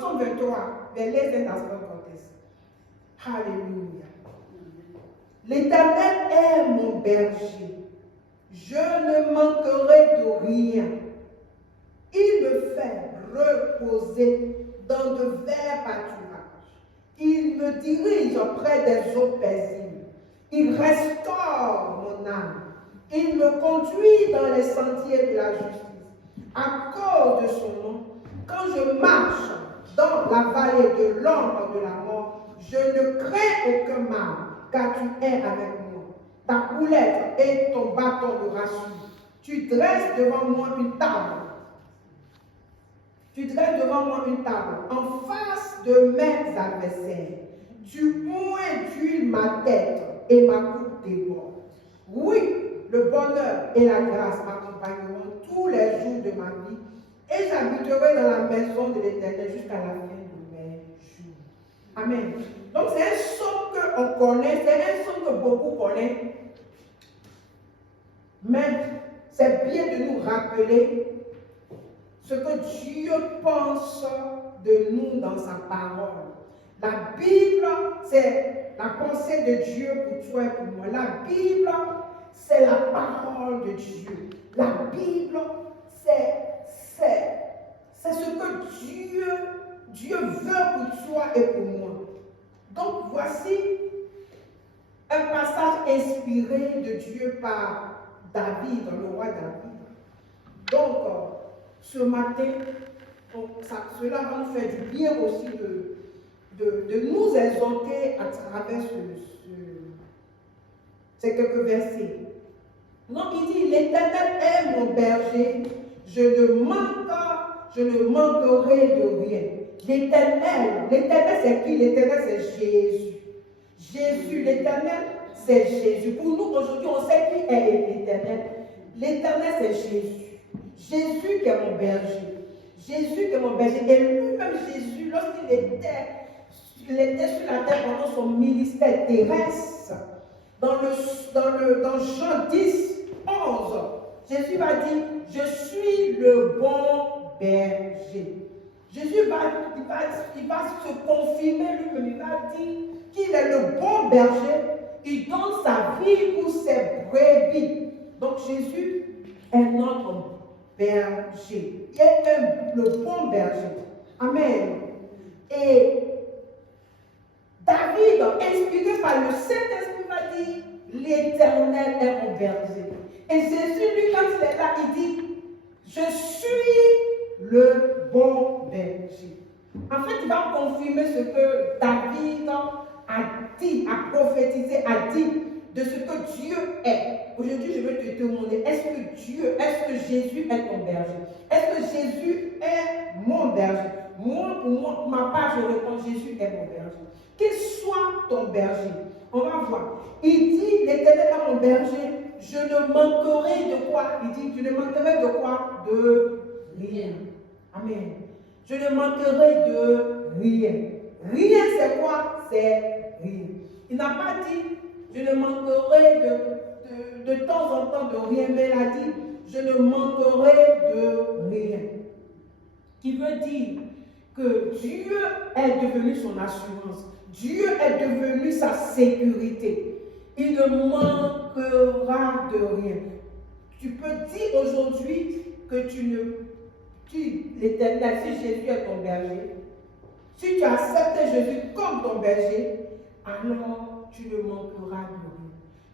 Dans Somme 23, verset 10 Alléluia. L'Éternel est mon berger. Je ne manquerai de rien. Il me fait reposer dans de verts pâturages. Il me dirige près des eaux paisibles. Il restaure mon âme. Il me conduit dans les sentiers de la justice. À cause de son nom, quand je marche dans la vallée de l'ombre de la mort, je ne crains aucun mal, car tu es avec moi. Ta houlette et ton bâton me rassurent. Tu dresses devant moi une table. Tu dresses devant moi une table en face de mes adversaires. Tu ointues ma tête et ma coupe déborde. Oui, le bonheur et la grâce m'accompagneront tous les jours de ma vie et j'habiterai dans la maison de l'Éternel jusqu'à la fin de mes jours. Amen. Donc c'est un psaume qu'on connaît, c'est un psaume que beaucoup connaissent. Mais c'est bien de nous rappeler ce que Dieu pense de nous dans sa parole. La Bible, c'est la pensée de Dieu pour toi et pour moi. La Bible, c'est la parole de Dieu. La Bible, c'est ce que Dieu veut pour toi et pour moi. Donc voici un passage inspiré de Dieu par David, le roi David. Donc, ce matin, cela va nous faire du bien aussi de nous exhorter à travers ces quelques versets. Donc il dit, l'Éternel est mon berger, je ne manquerai de rien. L'Éternel c'est qui? L'Éternel c'est Jésus. Jésus, l'Éternel c'est Jésus. Pour nous aujourd'hui, on sait qui est l'Éternel. L'Éternel c'est Jésus. Jésus qui est mon berger. Jésus qui est mon berger. Et lui-même Jésus, lorsqu'il était sur la terre pendant son ministère terrestre, dans Jean 10, 11, Jésus va dire, je suis le bon berger. Jésus va se confirmer lui-même, il va dire qu'il est le bon berger, il donne sa vie pour ses brebis. Donc Jésus est notre berger. Il est le bon berger. Amen. Et David, inspiré par le Saint-Esprit, va dire, l'Éternel est mon berger. Et Jésus, lui, quand il est là, il dit, je suis le bon berger. En fait, il va confirmer ce que David a dit, a prophétisé, a dit de ce que Dieu est. Aujourd'hui, je vais te demander, est-ce que Jésus est ton berger? Est-ce que Jésus est mon berger? Moi, pour ma part, je réponds, Jésus est mon berger. Qu'il soit ton berger. On va voir. Il dit, l'Éternel est mon berger, je ne manquerai de quoi? Il dit, je ne manquerai de quoi? De rien. Amen. Je ne manquerai de rien. Rien, c'est quoi? C'est rien. Il n'a pas dit, je ne manquerai de temps en temps de rien, mais il a dit, je ne manquerai de rien. Qui veut dire que Dieu est devenu son assurance. Dieu est devenu sa sécurité. Il ne manquera de rien. Tu peux dire aujourd'hui que l'Éternel, si Jésus est ton berger, si tu acceptes Jésus comme ton berger, alors tu ne manqueras de rien.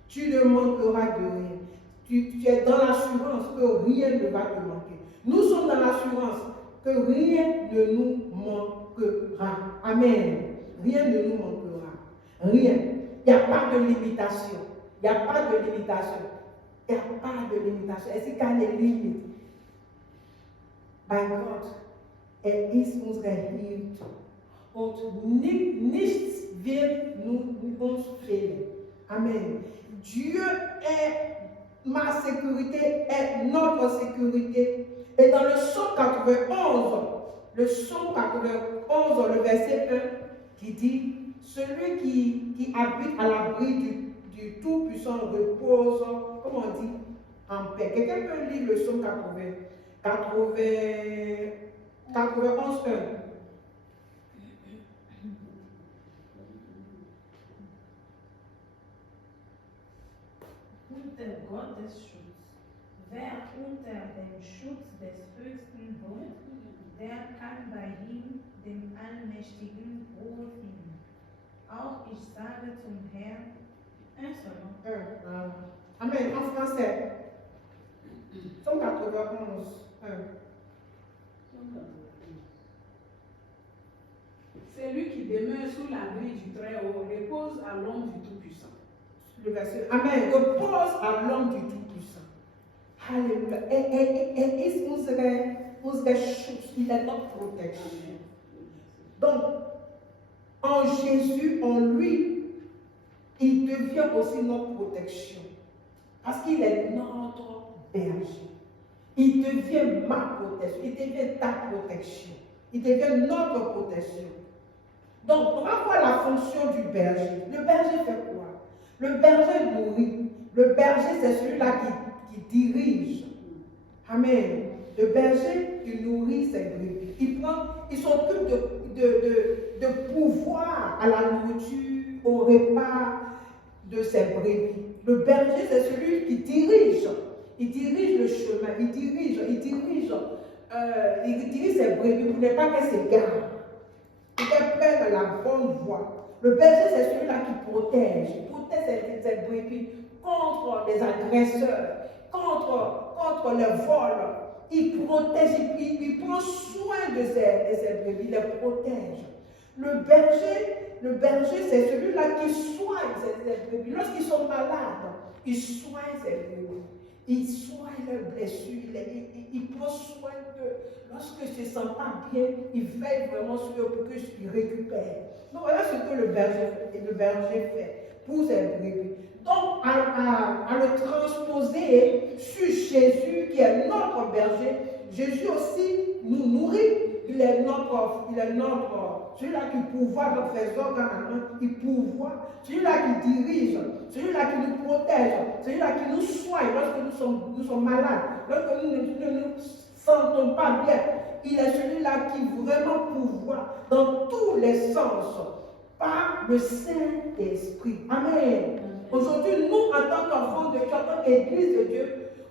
Tu ne manqueras de rien. Tu es dans l'assurance que rien ne va te manquer. Nous sommes dans l'assurance que rien ne nous manquera. Amen. Rien ne nous manquera. Rien. Il n'y a pas de limitation. Il n'y a pas de limitation. Il n'y a pas de limitation. Es ist keine Limit. Bei Gott, ist unsere Hilfe. Und nichts wird uns fehlen. Amen. Dieu est ma sécurité, est notre sécurité. Et dans le psaume 91, le verset 1, qui dit, celui qui habite à l'abri du Tout-Puissant repose, comment on dit, en paix. Quelqu'un peut lire le psaume 91, 1. Schutz des höchsten Bund, der kann bei ihm, dem Allmächtigen, Ruhe finden. Auch ich sage zum Herrn, un seul nom. Amen. En français. Somme 91. 1. Celui qui demeure sous l'abri du Très-Haut repose à l'ombre du Tout-Puissant. Le verset. Amen. Repose à l'ombre du Tout-Puissant. Alléluia. Et unsere Schutz, il est notre protection. Donc, en Jésus, en lui, il devient aussi notre protection. Parce qu'il est notre berger. Il devient ma protection. Il devient ta protection. Il devient notre protection. Donc, on va voir la fonction du berger. Le berger fait quoi? Le berger nourrit. Le berger, c'est celui-là qui dirige. Amen. Le berger, il nourrit ses brebis. Il s'occupe de pouvoir à la nourriture, au repas de ses brebis. Le berger, c'est celui qui dirige. Il dirige le chemin. Il dirige ses brebis pour ne pas qu'elles s'égarent. Pour qu'elles prennent la bonne voie. Le berger, c'est celui-là qui protège. Il protège ses brebis contre les agresseurs, contre les vols. Il protège, il prend soin de ses brebis, il les protège. Le berger, c'est celui-là qui soigne ses brebis. Lorsqu'ils sont malades, il soigne ses brebis. Il soigne leurs blessures. Il prend soin d'eux. Lorsque je ne sens pas bien, il veille vraiment sur eux pour que je récupère. Donc voilà ce que le berger fait pour ses brebis. Donc, à le transposer sur Jésus qui est notre berger, Jésus aussi nous nourrit. Il est notre celui-là qui pourvoit notre trésor dans la main, il pourvoit. Celui-là qui dirige, celui-là qui nous protège, celui-là qui nous soigne lorsque nous sommes malades, lorsque nous ne nous sentons pas bien. Il est celui-là qui vraiment pourvoit dans tous les sens par le Saint-Esprit. Amen. Aujourd'hui, nous, en tant qu'enfants de Dieu, en tant qu'Église de Dieu,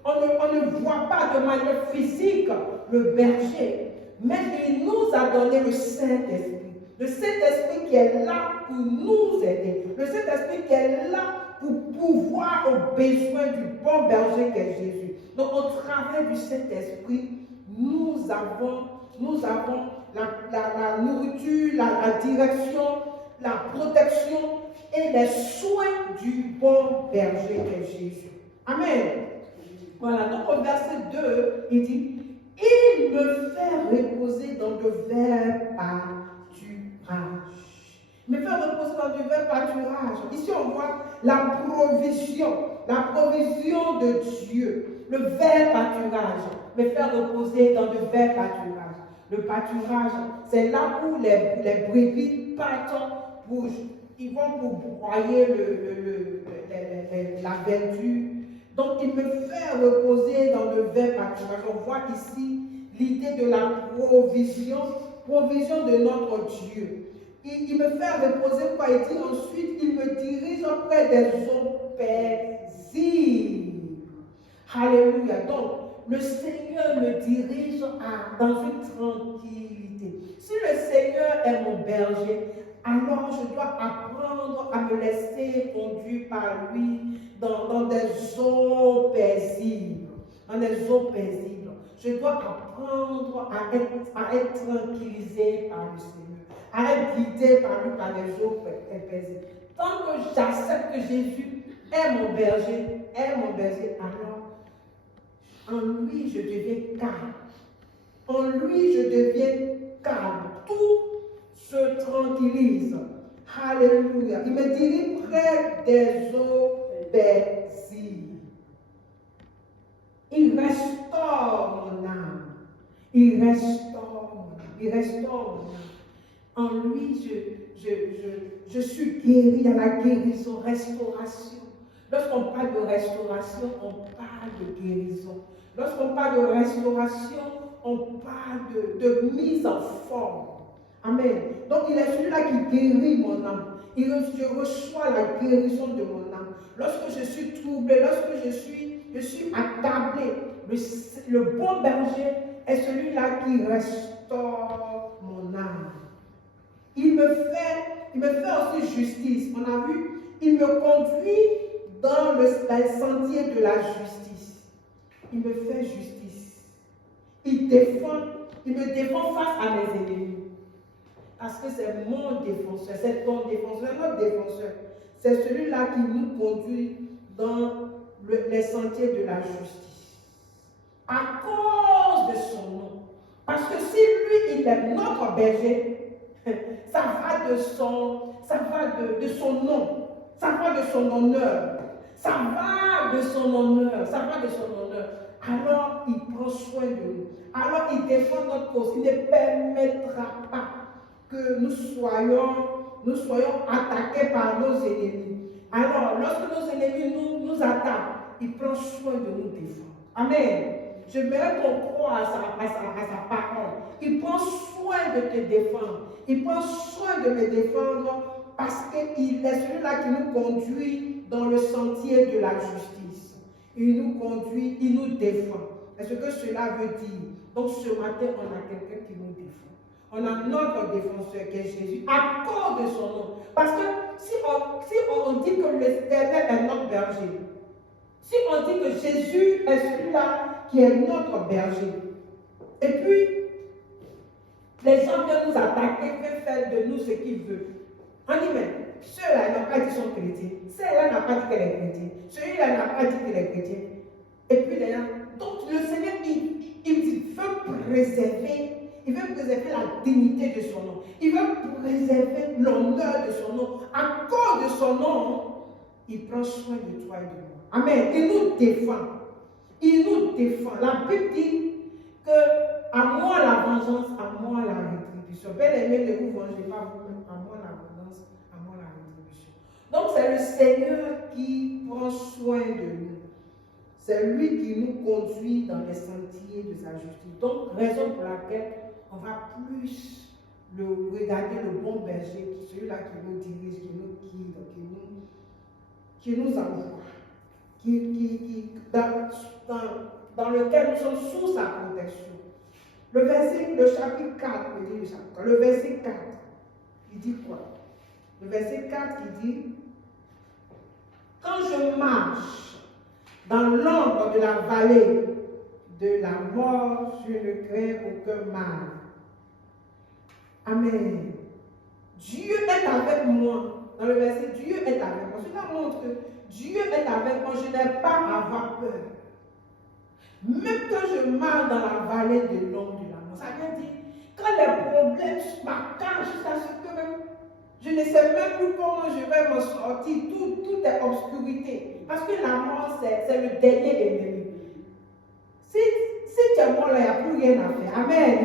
on ne voit pas de manière physique le berger, mais il nous a donné le Saint-Esprit. Le Saint-Esprit qui est là pour nous aider. Le Saint-Esprit qui est là pour pouvoir aux besoins du bon berger qu'est Jésus. Donc, au travers du Saint-Esprit, nous avons la nourriture, la direction, la protection et les soins du bon berger qu'est Jésus. Amen. Voilà, donc au verset 2, il dit, il me fait reposer dans de verts pâturages. Il me fait reposer dans de verts pâturages. Ici, on voit la provision de Dieu, le vert pâturage. Me faire reposer dans de verts pâturages. Le pâturage, c'est là où les brebis partent ils vont pour broyer la verdure. Donc, il me fait reposer dans le vert pâturage. On voit ici l'idée de la provision de notre Dieu. Il me fait reposer, quoi il dit ensuite, il me dirige auprès des eaux paisibles. Alléluia. Donc, le Seigneur me dirige dans une tranquillité. Si le Seigneur est mon berger, alors je dois apprendre à me laisser conduire par lui dans des eaux paisibles. Dans des eaux paisibles. Je dois apprendre à être tranquillisé par le Seigneur, à être guidé par lui par des eaux paisibles. Tant que j'accepte que Jésus est mon berger, alors en lui je deviens calme. En lui je deviens calme. Tout se tranquillise. Alléluia. Il me dirige près des eaux paisibles. Il restaure mon âme. Il restaure mon âme. En lui, je suis guéri. Il y a la guérison, restauration. Lorsqu'on parle de restauration, on parle de guérison. Lorsqu'on parle de restauration, on parle de mise en forme. Amen. Donc, il est celui-là qui guérit mon âme. Je reçois la guérison de mon âme. Lorsque je suis troublé, lorsque je suis accablé, le bon berger est celui-là qui restaure mon âme. Il me fait aussi justice. On a vu, il me conduit dans le sentier de la justice. Il me fait justice. Il me défend face à mes ennemis. Parce que c'est mon défenseur, c'est ton défenseur, notre défenseur. C'est celui-là qui nous conduit dans les sentiers de la justice. À cause de son nom. Parce que si lui, il est notre berger, ça va de son nom, ça va de son honneur, ça va de son honneur, ça va de son honneur. Alors, il prend soin de nous. Alors, il défend notre cause. Il ne permettra pas que nous soyons attaqués par nos ennemis. Alors, lorsque nos ennemis nous attaquent, il prend soin de nous défendre. Amen. Je mets qu'on croit à sa parole. Il prend soin de te défendre. Il prend soin de me défendre parce qu'il est celui-là qui nous conduit dans le sentier de la justice. Il nous conduit, il nous défend. C'est ce que cela veut dire. Donc ce matin, on a quelqu'un qui nous défend. On a notre défenseur qui est Jésus à cause de son nom. Parce que si on dit que l'Éternel est notre berger, si on dit que Jésus est celui-là qui est notre berger, et puis les gens viennent nous attaquer, veulent faire de nous ce qu'ils veulent. On dit, mais ceux-là n'ont pas dit qu'ils sont chrétiens, celle-là n'a pas dit qu'elle est chrétienne, celui-là n'a pas dit qu'il est chrétien. Et puis les gens, donc le Seigneur, il veut préserver la dignité de son nom. Il veut préserver l'honneur de son nom. À cause de son nom, il prend soin de toi et de moi. Amen. Il nous défend. Il nous défend. La Bible dit que à moi la vengeance, à moi la rétribution. Bien-aimé, ne vous vengez pas vous-même. À moi la vengeance, à moi la rétribution. Donc c'est le Seigneur qui prend soin de nous. C'est lui qui nous conduit dans les sentiers de sa justice. Donc, raison pour laquelle on va plus regarder le bon berger, celui-là qui nous dirige, qui nous guide, qui nous envoie, dans lequel nous sommes sous sa protection. Le chapitre 4, le verset 4, il dit quoi? Le verset 4, il dit, quand je marche dans l'ombre de la vallée de la mort, je ne crains aucun mal. Amen. Dieu est avec moi. Dans le verset, Dieu est avec moi. Cela montre que Dieu est avec moi. Je n'ai pas à avoir peur. Même quand je marche dans la vallée de l'ombre de la mort. Ça veut dire, quand les problèmes m'accachent jusqu'à ce que même je ne sais même plus comment je vais m'en sortir. Tout est obscurité. Parce que la mort, c'est le dernier ennemi. Si tu es mort là, il n'y a plus rien à faire. Amen.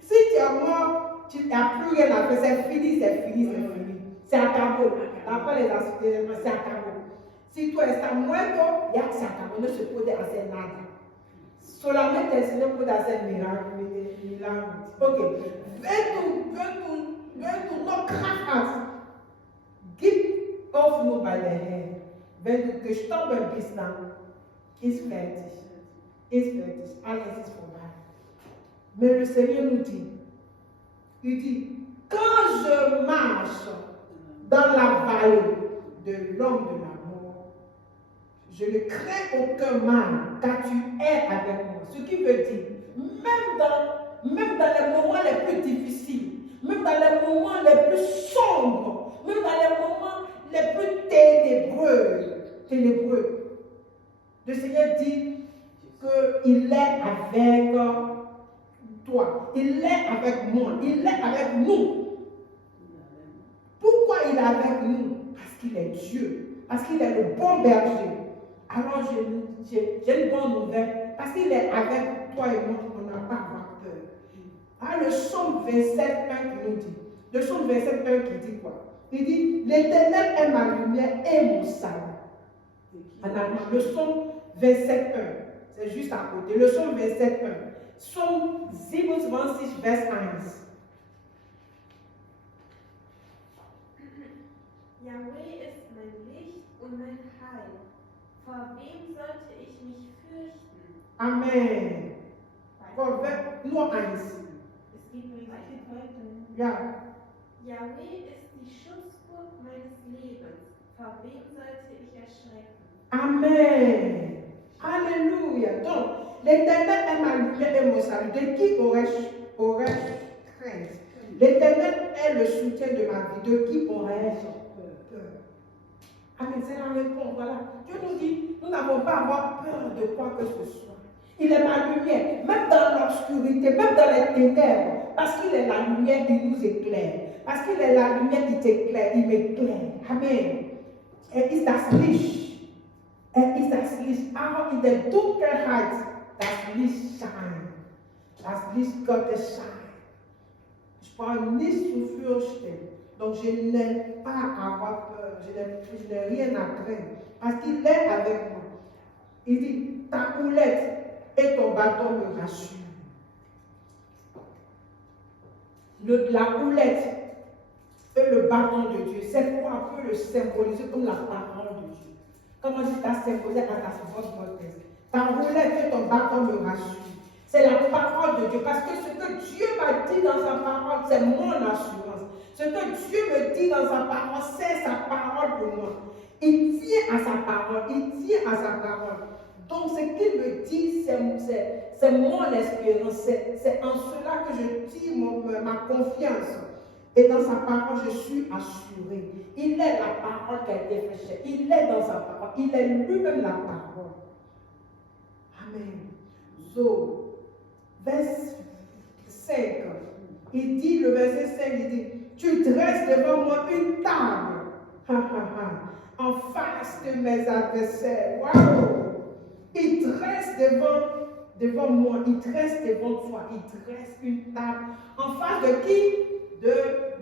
Si tu es mort, il n'y a plus rien à faire. C'est fini, c'est fini, c'est fini. C'est acabó. Après les assurances, c'est acabó. Si tu estás muerto, ya se acabó. No se puede hacer nada. Solamente el Señor puede hacer milagros. Ok. Wenn du noch Kraft hast, gib auf nur bei der Hand. Wenn du gestorben bist, dann ist fertig. Ist fertig. Alles ist vorbei. Mais le Seigneur nous dit, il dit, quand je marche dans la vallée de l'homme de la mort, je ne crains aucun mal, car tu es avec moi. Ce qui veut dire, même dans les moments les plus difficiles, même dans les moments les plus sombres, même dans les moments les plus ténébreux, le Seigneur dit qu'il est avec toi, il est avec moi, il est avec nous. Pourquoi il est avec nous? Parce qu'il est Dieu, parce qu'il est le bon berger. Alors j'ai une bonne nouvelle, parce qu'il est avec toi et moi, on n'a pas à avoir peur. Ah, le psaume 27, 1 qui nous dit, le psaume 27, 1 qui dit quoi? Il dit, l'Éternel est ma lumière et mon salut. En allemand, le psaume 27, 1, c'est juste à côté, le psaume 27, 1. Psaume 27, vers 1. Yahweh ist mein Licht und mein Heil. wem sollte ich mich fürchten? Amen. Nur eins. Es gibt nur steht heute. Ja. Jahwe ist die Schutzburg meines Lebens. Vor wem sollte ich erschrecken? Amen. Alléluia. Donc, l'Éternel est ma lumière et mon salut. De qui aurais-je crainte? L'Éternel est le soutien de ma vie. De qui aurais-je peur? Amen. C'est la réponse. Voilà. Dieu nous dit, nous n'avons pas à avoir peur de quoi que ce soit. Il est ma lumière, même dans l'obscurité, même dans les ténèbres. Parce qu'il est la lumière, il nous éclaire. Parce qu'il est la lumière, il t'éclaire, il m'éclaire. Amen. Er ist das Licht. Er ist das Licht. Auch in der Dunkelheit, das Licht scheint. Das Licht Gottes scheint. Ich brauche nichts zu fürchten. Donc je n'ai pas à avoir peur. Je n'ai rien à craindre. Parce qu'il est avec moi. Il dit, ta houlette et ton bâton me rassurent. La houlette et le bâton de Dieu, c'est quoi on peut le symboliser comme la parole de Dieu. Comment tu t'as symbolisé à ta hypothèse. Ta houlette et ton bâton me rassurent. C'est la parole de Dieu. Parce que ce que Dieu m'a dit dans sa parole, c'est mon assurance. Ce que Dieu me dit dans sa parole, c'est sa parole pour moi. Il tient à sa parole. Il tient à sa parole. Donc ce qu'il me dit, c'est mon espérance. C'est en cela que je tire ma confiance. Et dans sa parole, je suis assuré. Il est la parole qui a été faite. Il est dans sa parole. Il est lui-même la parole. Amen. So, verset 5. Il dit, le verset 5, il dit, tu dresses devant moi une table. En face de mes adversaires. Waouh! Il dresse devant moi, il dresse devant toi, il dresse une table. En face de qui? De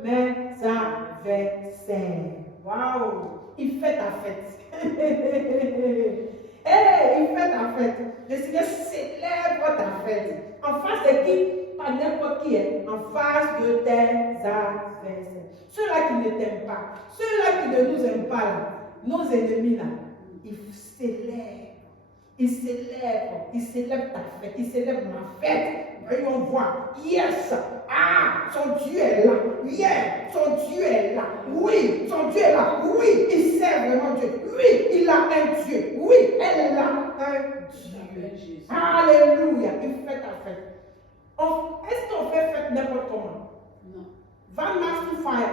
mes adversaires. Waouh! Il fait ta fête. Hey, il fait ta fête. Le Seigneur célèbre ta fête. En face de qui? Pas n'importe qui est. En face de tes adversaires. Ceux-là qui ne t'aiment pas, ceux-là qui ne nous aiment pas, là, nos ennemis là, ils célèbrent. Il célèbre ta fête, il célèbre ma fête. Voyons voir. Yes! Ah, son Dieu est là. Yeah, son Dieu est là. Oui, son Dieu est là. Oui, il sert vraiment Dieu. Oui, il a un Dieu. Oui, elle a un Dieu. Alléluia. Il fait ta fête. Est-ce qu'on fait fête n'importe comment? Non. Van Master Fire.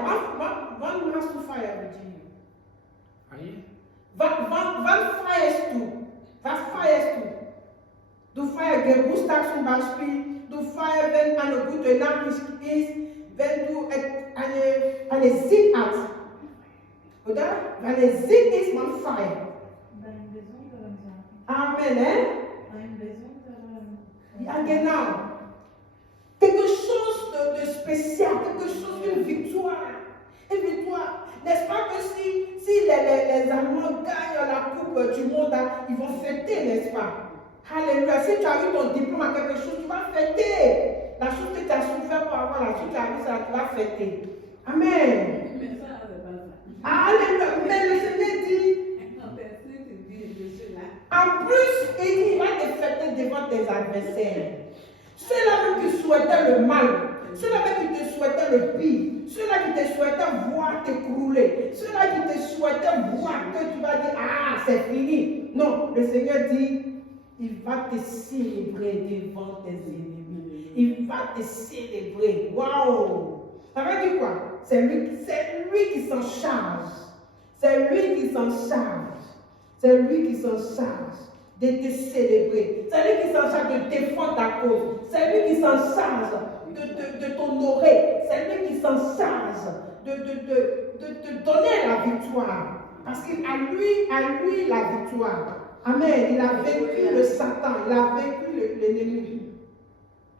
Van Master Fire, Virginia. Aí? Van Fire too. Das feierst du. Du feierst Geburtstag zum Beispiel. Du feierst, wenn eine gute Nachricht ist, wenn du eine Sieg hast. Oder? Wenn eine Sieg ist, man feiert. Beim besonderen Sachen. Amen, hein? Beim besonderen. Ja, genau. Quelque chose de spécial, quelque chose, une victoire. Une victoire. N'est-ce pas que si les Allemands gagnent la Coupe du Monde, ils vont fêter, n'est-ce pas? Alléluia. Si tu as eu ton diplôme à quelque chose, tu vas fêter. La chose que tu as souffert pour avoir, la chose que tu as eu, ça, tu vas fêter. Amen. Mais ça, c'est pas ça. Alléluia. Mais le Seigneur dit, en plus, il va te fêter devant tes adversaires. Ceux-là même qui souhaitaient le mal, ceux-là même qui te souhaitaient le pire, ceux-là qui te souhaitaient voir t'écrouler, ceux-là qui te souhaitaient voir que tu vas dire, ah, c'est fini. Non, le Seigneur dit, il va te célébrer devant tes ennemis. Il va te célébrer. Waouh! Ça veut dire quoi? C'est lui qui s'en charge. C'est lui qui s'en charge. C'est lui qui s'en charge de te célébrer. C'est lui qui s'en charge de défendre ta cause. C'est lui qui s'en charge de t'honorer. C'est lui qui s'en charge de te donner la victoire. Parce qu'à lui la victoire. Amen. Il a vaincu le Satan. Il a vaincu l'ennemi.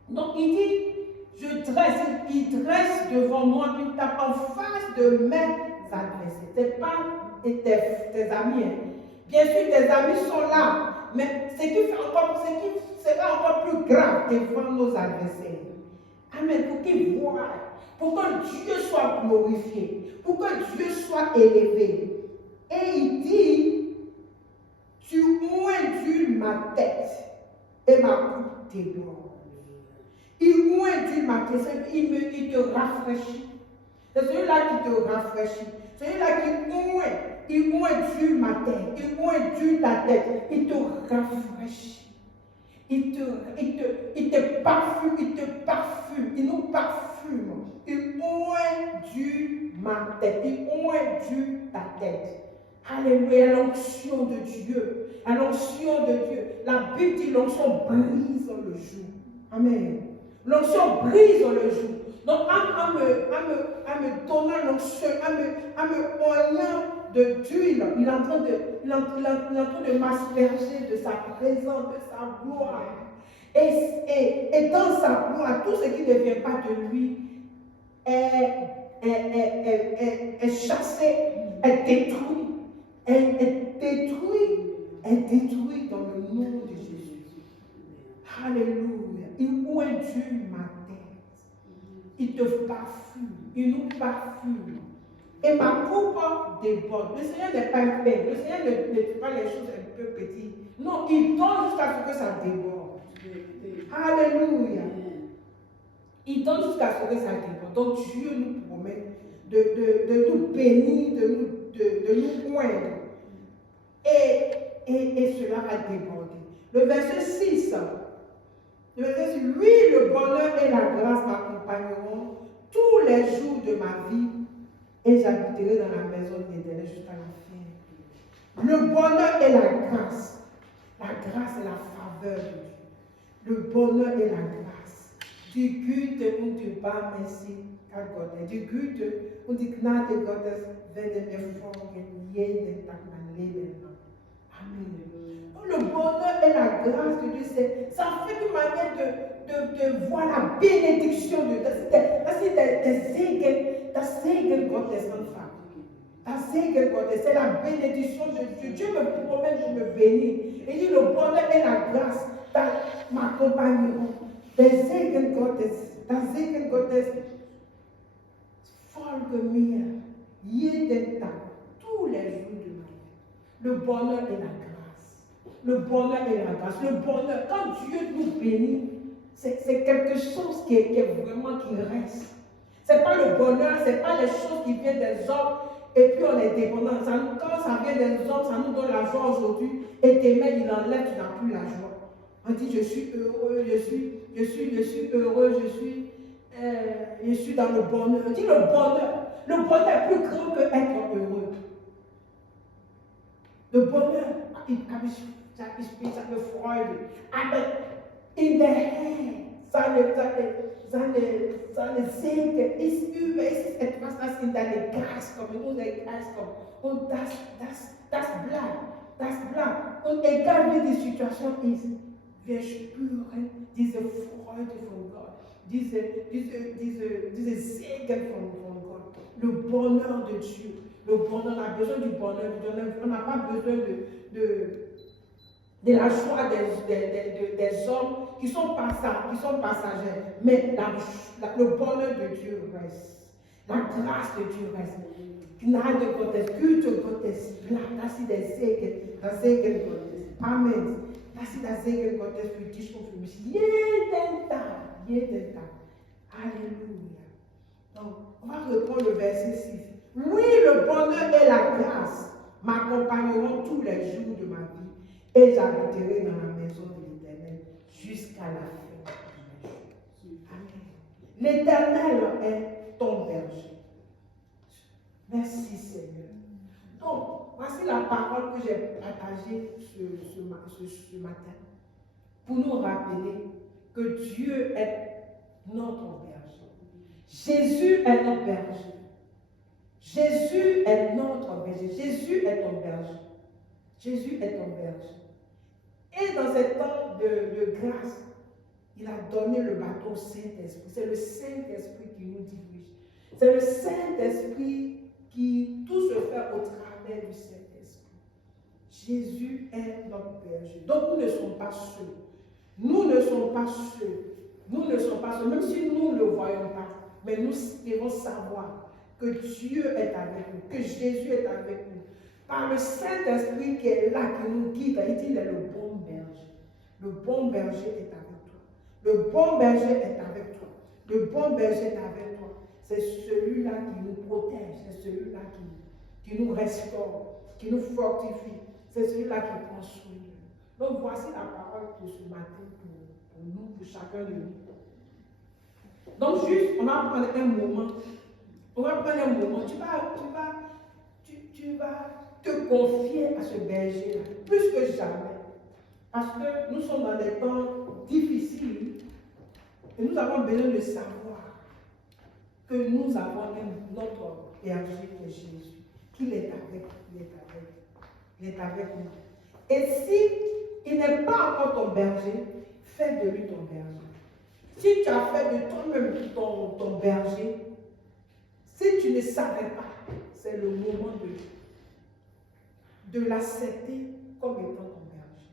Donc il dit, il dresse devant moi une table en face de mes adversaires. Ce n'est pas tes amis. Bien sûr, tes amis sont là. Mais ce qui sera encore plus grave devant nos adversaires. Amen. Pour qu'ils voient, pour que Dieu soit glorifié, pour que Dieu soit élevé. Et il dit, Tu ondules ma tête et ma coupe déborde. Il ondule ma tête, il te rafraîchit. C'est celui-là qui te rafraîchit. Celui-là il ondule ma tête, il ondule ta tête, il te rafraîchit. Il te parfume, il nous parfume. Il ondule ma tête, il ondule ta tête. Alléluia, l'onction de Dieu, l'onction de Dieu. La Bible dit l'onction brise le joug. Amen. L'onction brise le joug. Donc, en me donnant l'onction, en me oignant d'huile, il est en train de m'asperger de sa présence, de sa gloire. Et dans sa gloire, tout ce qui ne vient pas de lui est chassé, est détruit. Est détruit dans le nom de Jésus. Alléluia. Il ondule ma tête. Il te parfume. Il nous parfume. Et ma coupe déborde. Le Seigneur n'est pas fait. Le Seigneur ne fait pas les choses un peu petites. Non, il donne jusqu'à ce que ça déborde. Alléluia. Il donne jusqu'à ce que ça déborde. Donc Dieu nous promet de nous bénir, de nous oindre. Et cela va déborder. Le verset 6. Lui, le bonheur et la grâce m'accompagneront tous les jours de ma vie et j'habiterai dans la maison de l'Éternel jusqu'à la fin. Le bonheur et la grâce et la faveur de Dieu. Le bonheur et la grâce. Die Güte und die Barmherzigkeit Gottes. Die Güte und die Gnade Gottes werden mir folgen jeden Tag mein Leben lang. Amen. Le bonheur et la grâce de Dieu, ça fait une manière de voir la bénédiction de Dieu. Das Segen Gottes einfach. Das Segen Gottes, c'est la bénédiction de Dieu. Dieu me promet de me bénir. Il dit le bonheur et la grâce m'accompagneront. Das Segen Gottes folge mir jeden Tag, tous les jours de ma vie. Le bonheur et la grâce. Le bonheur et la grâce. Le bonheur, quand Dieu nous bénit, c'est quelque chose qui est vraiment qui reste. Ce n'est pas le bonheur, ce n'est pas les choses qui viennent des hommes et puis on est dépendant. Quand ça vient des hommes, ça nous donne la joie aujourd'hui et demain il enlève, tu n'as plus la joie. On dit je suis heureux, je suis heureux, je suis dans le bonheur. On dit le bonheur est plus grand que être heureux. Le bonheur, ich habe Freude. Aber in der Herr, seine Segen ist über, es ist etwas, das in deinen Geist kommt, in unseren Geist kommt. Und das bleibt. Und egal wie die Situation ist, wir spüren diese Freude von Gott, diese Segen von Gott, le bonheur de Dieu. Le bonheur, on a besoin du bonheur, on n'a pas besoin de la joie des hommes qui sont passagers. Mais le bonheur de Dieu reste. La grâce de Dieu reste. Gnade Gottes, Güte Gottes, das ist der Segen Gottes. Amen. Das ist der Segen Gottes für dich und für mich. Jeden Tag. Alléluia. Donc, on va reprendre le verset 6. Oui, le bonheur et la grâce m'accompagneront tous les jours de ma vie et j'habiterai dans la maison de l'Éternel jusqu'à la fin de mes jours. Amen. L'Éternel est ton berger. Merci Seigneur. Donc, voici la parole que j'ai partagée ce matin pour nous rappeler que Dieu est notre berger. Jésus est notre berger. Jésus est notre berger. Jésus est ton berger. Jésus est ton berger. Et dans ce temps de grâce, il a donné le bâton au Saint-Esprit. C'est le Saint-Esprit qui nous dirige. C'est le Saint-Esprit qui tout se fait au travers du Saint-Esprit. Jésus est notre berger. Donc nous ne sommes pas seuls. Nous ne sommes pas seuls. Nous ne sommes pas seuls. Même si nous ne le voyons pas. Mais nous devons savoir que Dieu est avec nous, que Jésus est avec nous, par le Saint-Esprit qui est là, qui nous guide. Il dit, il est le bon berger. Le bon berger est avec toi. Le bon berger est avec toi. Le bon berger est avec toi. C'est celui-là qui nous protège. C'est celui-là qui nous restaure, qui nous fortifie. C'est celui-là qui prend soin de nous. Donc voici la parole pour ce matin, pour nous, pour chacun de nous. Donc juste, on va prendre un moment. On va prendre un moment. Tu vas te confier à ce berger-là, plus que jamais. Parce que nous sommes dans des temps difficiles et nous avons besoin de savoir que nous avons notre berger qui est Jésus, qu'il est avec nous. Il est avec nous. Et si il n'est pas encore ton berger, fais de lui ton berger. Si tu as fait de toi-même ton berger, si tu ne savais pas, c'est le moment de l'accepter comme étant ton berger.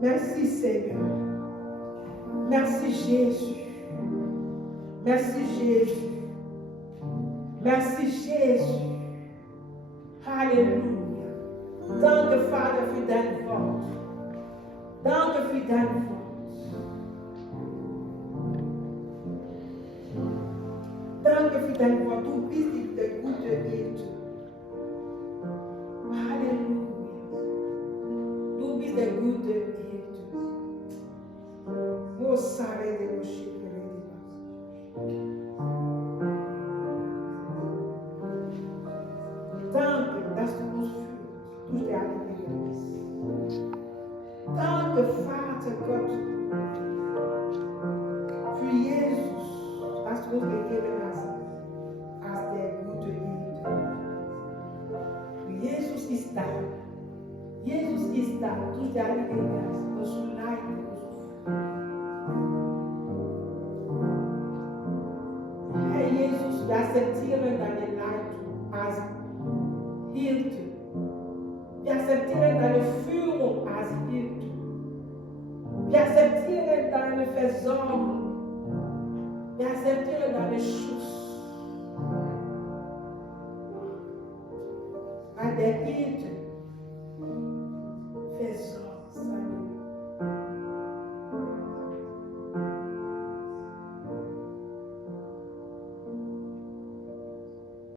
Merci Seigneur. Merci Jésus. Merci Jésus. Merci Jésus. Halleluja. Danke Vater für dein Wort. Danke für dein Wort. Danke für dein Wort. Du bist der gute Hirte. Halleluja. Du bist der gute Hirte. Wo sare de Moschipere di Danke, dass du uns führst durch die Heilige Geist. Danke, Vater Gott, für Jesus, dass du uns gegeben hast, als der gute Hirte. Jesus ist da. Jesus ist da, durch die Heilige Geist, uns zu leiten, uns zu führen. Herr Jesus, wir akzeptieren deine Leitung als Hirte. Wir akzeptieren deine Führung als Hirte. Wir akzeptieren deine Versorgung. Wir akzeptieren deinen Schutz. Weil der Hirte versorgt.